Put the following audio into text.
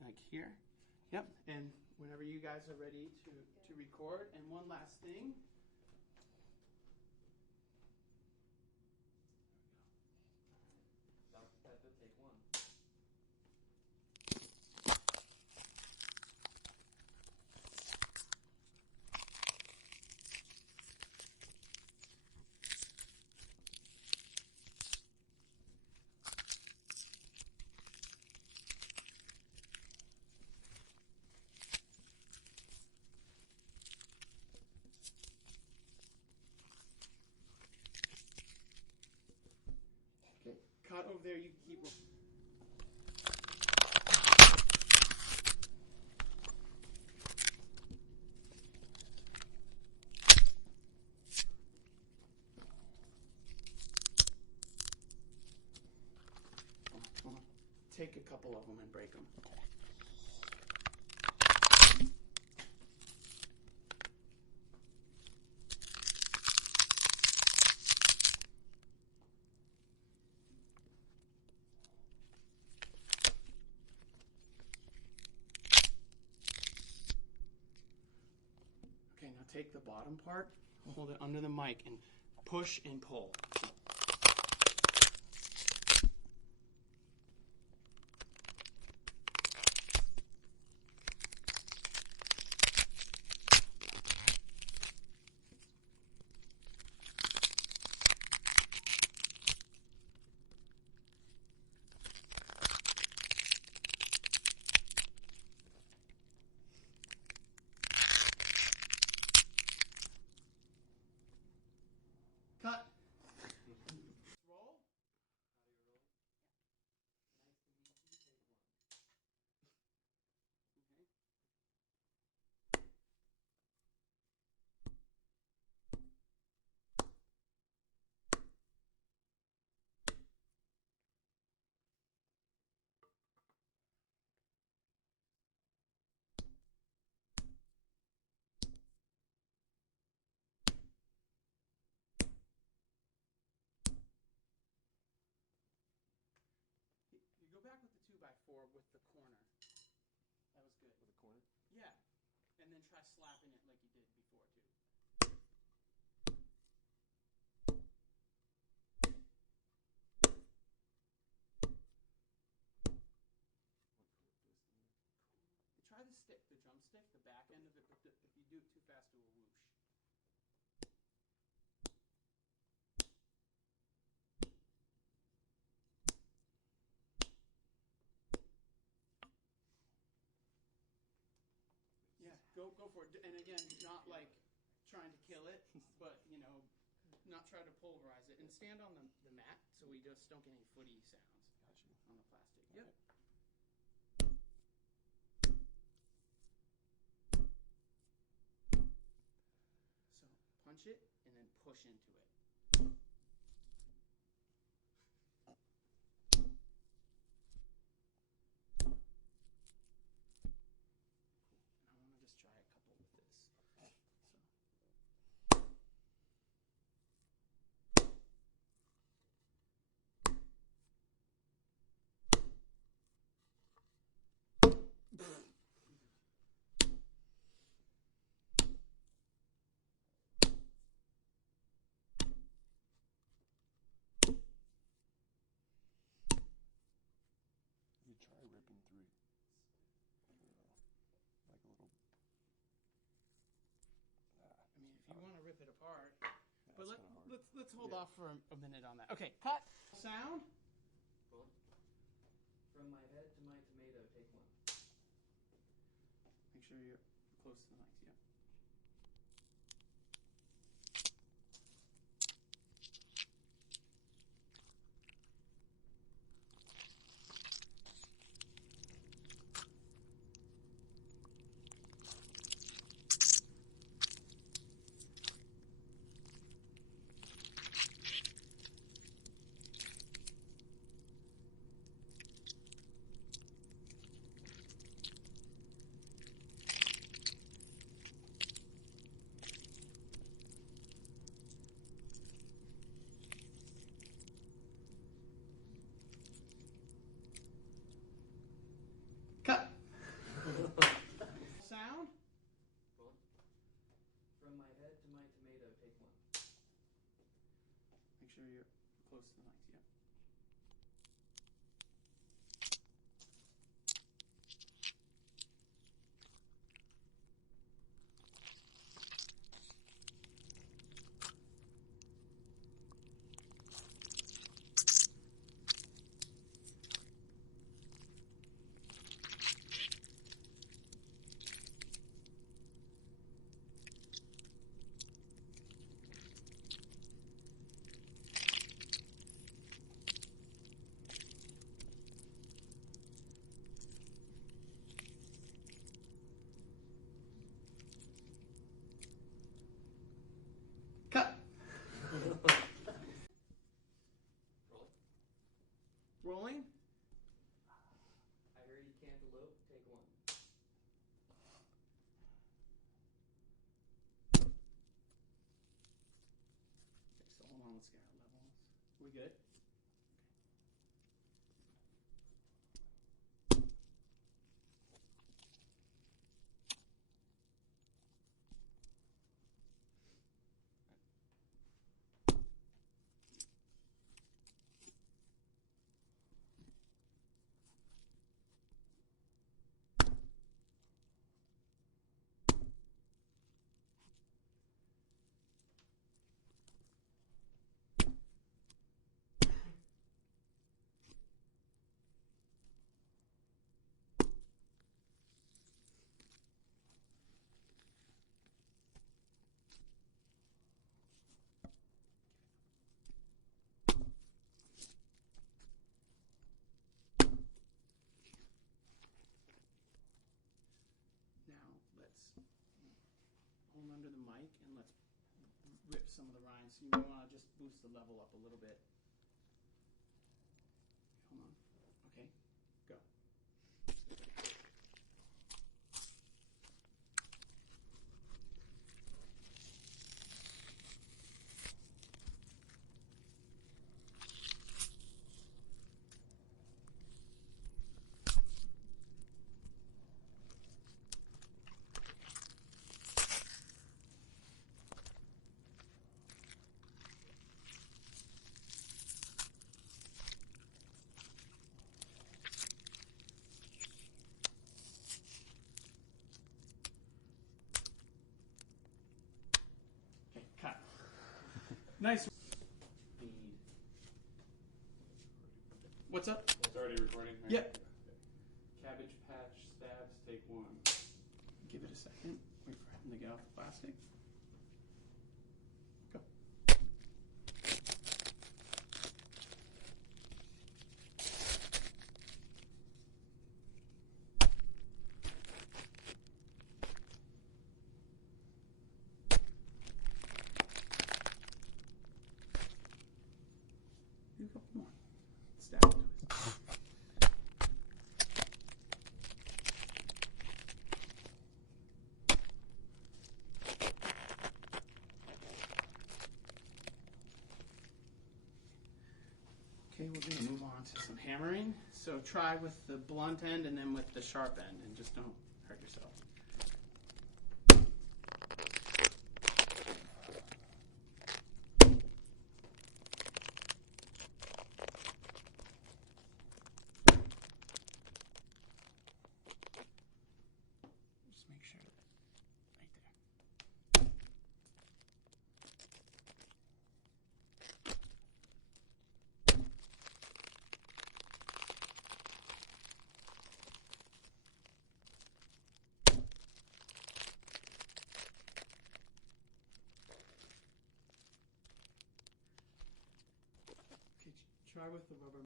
like here. Yep. And whenever you guys are ready to record. And one last thing. Take one. Okay. Cut over there. You keep. Take a couple of them and break them. Okay, now take the bottom part, hold it under the mic, and push and pull. Cut. Roll. You go back with the 2x4 with the corner. That was good. With the corner? Yeah. And then try slapping it like you did before, too. Try the stick, the drumstick, the back end of it. If you do it too fast, it will whoosh. Yeah, go for it. And again, not like trying to kill it, but, not try to pulverize it. And stand on the mat so we just don't get any footy sounds. Gotcha. On the plastic. Yep. Right. So punch it and then push into it. And I want to just try a couple with this. You try ripping through like a little. I mean, if you want to rip it apart, Yeah, but let's hold off for a minute on that. Okay, cut. Sound. From my head to my tomato, take one. Make sure you're close to the mics. Yep. sure you're close to the mic. Yeah. Cut. Rolling. I heard you cantaloupe, take one. Okay, so hold on, let's get our levels. We good? Now let's hold under the mic and let's rip some of the rhymes. So you may want to just boost the level up a little bit. Hold on. Okay, go. Okay, cut. Nice. Feed. What's up? It's already recording, right? Yep. Cabbage Patch Stabs, take one. Give it a second. Wait for him to get off the plastic. Go. Do a couple more. Stab twist. Okay, we're going to move on to some hammering. So try with the blunt end and then with the sharp end, and just don't hurt yourself. Just make sure that right there. Okay, try with the rubber